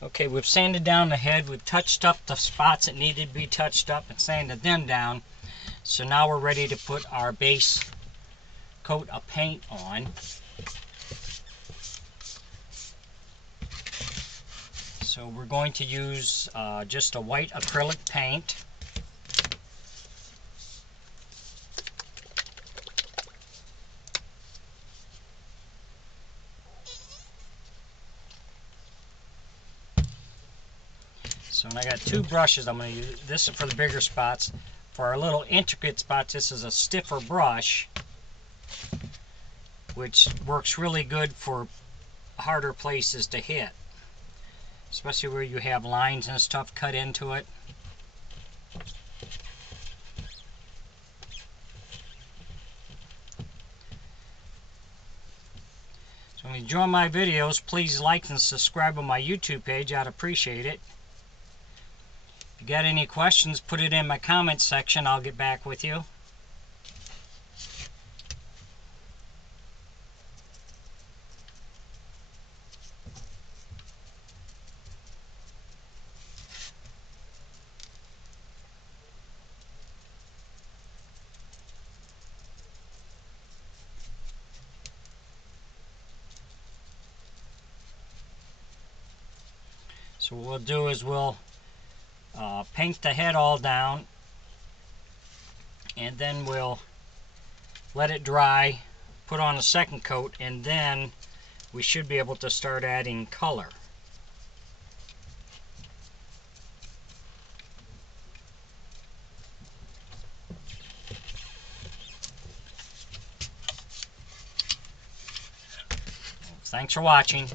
Okay, we've sanded down the head. We've touched up the spots that needed to be touched up and sanded them down. So now we're ready to put our base coat of paint on. So we're going to use just a white acrylic paint. So I got two brushes I'm going to use. This is for the bigger spots. For our little intricate spots, this is a stiffer brush, which works really good for harder places to hit, especially where you have lines and stuff cut into it. So when you enjoy my videos, please like and subscribe on my YouTube page. I'd appreciate it. If you got any questions, put it in my comment section. I'll get back with you. So what we'll do is we'll paint the head all down, and then we'll let it dry, put on a second coat, and then we should be able to start adding color. Thanks for watching.